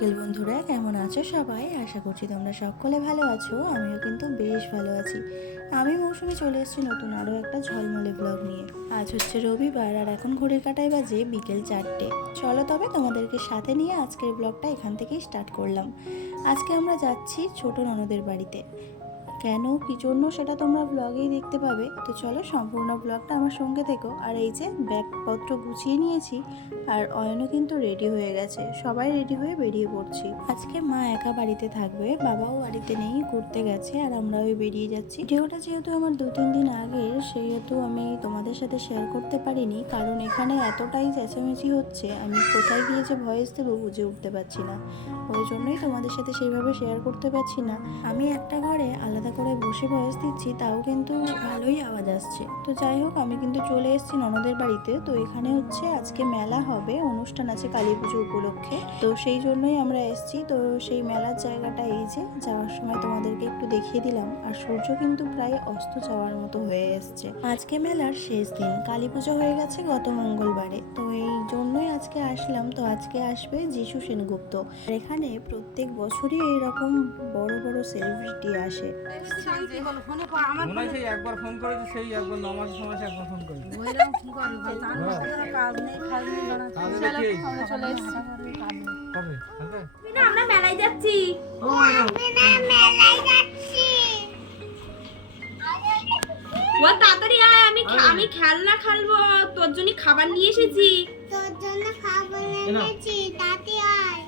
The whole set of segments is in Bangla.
বিকেল বন্ধুরা, কেমন আছো সবাই? আশা করছি তোমরা সকলে ভালো আছো, আমিও কিন্তু বেশ ভালো আছি। আমি মৌসুমে চলে এসেছি নতুন আরও একটা ঝলমলে ব্লগ নিয়ে। আজ হচ্ছে রবিবার আর এখন ঘড়ির কাটায় বাজে বিকেল চারটে। চলো তবে তোমাদেরকে সাথে নিয়ে আজকের ব্লগটা এখান থেকেই স্টার্ট করলাম। আজকে আমরা যাচ্ছি ছোট ননদের বাড়িতে। কেন, কি জন্য সেটা তোমরা ব্লগেই দেখতে পাবে। তো চলো সম্পূর্ণ ব্লগটা আমার সঙ্গে থেকো। আর এই যে ব্যাগপত্র গুছিয়ে নিয়েছি, আর অয়নও কিন্তু রেডি হয়ে গেছে। সবাই রেডি হয়ে বেরিয়ে পড়ছি। আজকে মা একা বাড়িতে থাকবে, বাবাও বাড়িতে নেই, ঘুরতে গেছে, আর আমরাও বেরিয়ে যাচ্ছি। ভিডিওটা যেহেতু আমার দু তিন দিন আগের, সেহেতু আমি তোমাদের সাথে শেয়ার করতে পারিনি, কারণ এখানে এতটাই চেঁচামেচি হচ্ছে, আমি কোথায় গিয়ে যে ভয়েস দেবো বুঝে উঠতে পারছি না। ওই জন্যই তোমাদের সাথে সেইভাবে শেয়ার করতে পারছি না। আমি একটা ঘরে আলাদা করে বসে ভয়েস দিচ্ছি, তাও কিন্তু ভালোই আওয়াজ আসছে। তো যাই হোক, আমি কিন্তু চলে এসেছি ননদের বাড়িতে। তো এখানে হচ্ছে আজকে মেলা হবে, অনুষ্ঠান আছে কালী পুজো উপলক্ষে। তো সেই জন্যই আমরা এসেছি। তো সেই মেলার জায়গাটা এই যে, যাওয়ার সময় তোমাদেরকে একটু দেখিয়ে দিলাম। আর সূর্য কিন্তু প্রায় অস্ত যাওয়ার মতো হয়ে এসছে। আজকে মেলার শেষ দিন। কালী পুজো হয়ে গেছে গত মঙ্গলবারে। তো এই জন্যই আজকে আসলাম। তো আজকে আসবে যিশু সেনগুপ্ত। এখানে প্রত্যেক বছরই এরকম বড় বড় সেলিব্রিটি আসে। একবার ফোন করেছে সেই একবার নামাজ ফোন করেছে। আমরা মেলায় যাচ্ছি। ও তাড়াতাড়ি আয় আমি আমি খেলনা খেলব তোর জন্য খাবার নিয়ে এসেছি। তোর জন্য খাবার এনেছি তাতে আয়।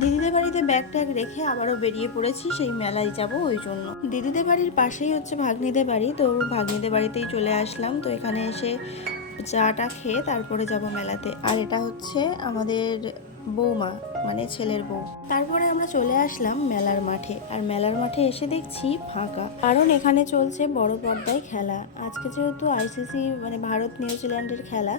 দিদিদের বাড়িতে ব্যাগ ট্যাগ রেখে আবারও বেরিয়ে পড়েছি, সেই মেলায় যাব ওই জন্য। দিদিদের বাড়ির পাশেই হচ্ছে ভাগ্নিদের বাড়ি, তো ভাগ্নিদের বাড়িতেই চলে আসলাম। তো এখানে এসে চাটা খেয়ে তারপরে যাব মেলাতে। আর এটা হচ্ছে আমাদের বৌমা মানে ছেলের বউ। তারপরে আমরা চলে আসলাম মেলার মাঠে, আর মেলার মাঠে এসে দেখছি ফাঁকা। কারণ এখানে চলছে বড় পর্দায় খেলা। আজকে যেহেতু আইসিসি মানে ভারত নিউজিল্যান্ডের খেলা,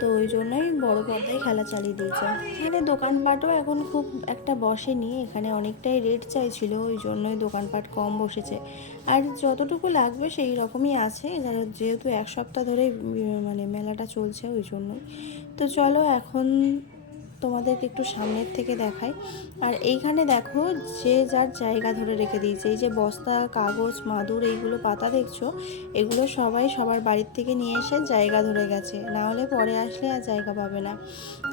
তো ওই জন্যই বড় পর্দায় খেলা চালিয়ে দিয়েছে। এখানে দোকানপাটও এখন খুব একটা বসেনি, এখানে অনেকটাই রেট চাইছিল, ওই জন্যই দোকানপাট কম বসেছে। আর যতটুকু লাগবে সেই রকমই আছে যেহেতু এক সপ্তাহ ধরে মানে মেলাটা চলছে ওই জন্যই। তো চলো এখন তোমাদেরকে একটু সামনের থেকে দেখাই। আর এইখানে দেখো যে যার জায়গা ধরে রেখে দিয়েছে। এই যে বস্তা, কাগজ, মাদুর এইগুলো পাতা দেখছ? এগুলো সবাই সবার বাড়ির থেকে নিয়ে এসে জায়গা ধরে গেছে। না হলে পরে আসলে আর জায়গা পাবে না।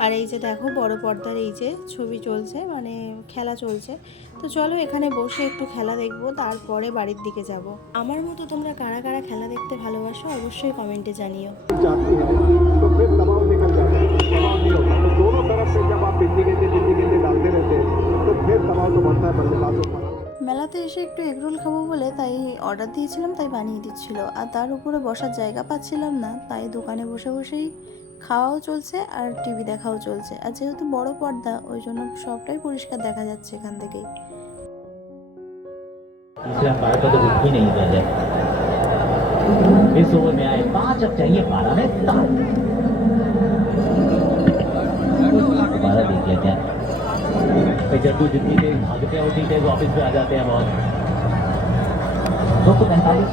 আর এই যে দেখো বড় পর্দার এই যে ছবি চলছে মানে খেলা চলছে। তো চলো এখানে বসে একটু খেলা দেখব, তারপরে বাড়ির দিকে যাব। আমার মতো তোমরা কারা কারা খেলা দেখতে ভালোবাসো অবশ্যই কমেন্টে জানিও। মেলাতে এসে একটু এগরোল খাবো বলে তাই অর্ডার দিয়েছিলাম তাই বানিয়ে দিচ্ছিল আর তার উপরে বসার জায়গা পাচ্ছিলাম না তাই দোকানে বসে বসেই খাওয়াও চলছে আর টিভি দেখাও চলছে আর যেহেতু বড় পর্দা ওই জন্য সবটাই পরিষ্কার দেখা যাচ্ছে এখান থেকেই तीसरा अंपायर का तो रुक ही नहीं दिया जाए इस ओवर में आए पांच अब चाहिए बारह में सात दोबारा देख लिया क्या भाई जद्दू जितनी देर भागते हैं उतनी देर वापस पे आ जाते हैं बहुत। दो सौ पैंतालीस।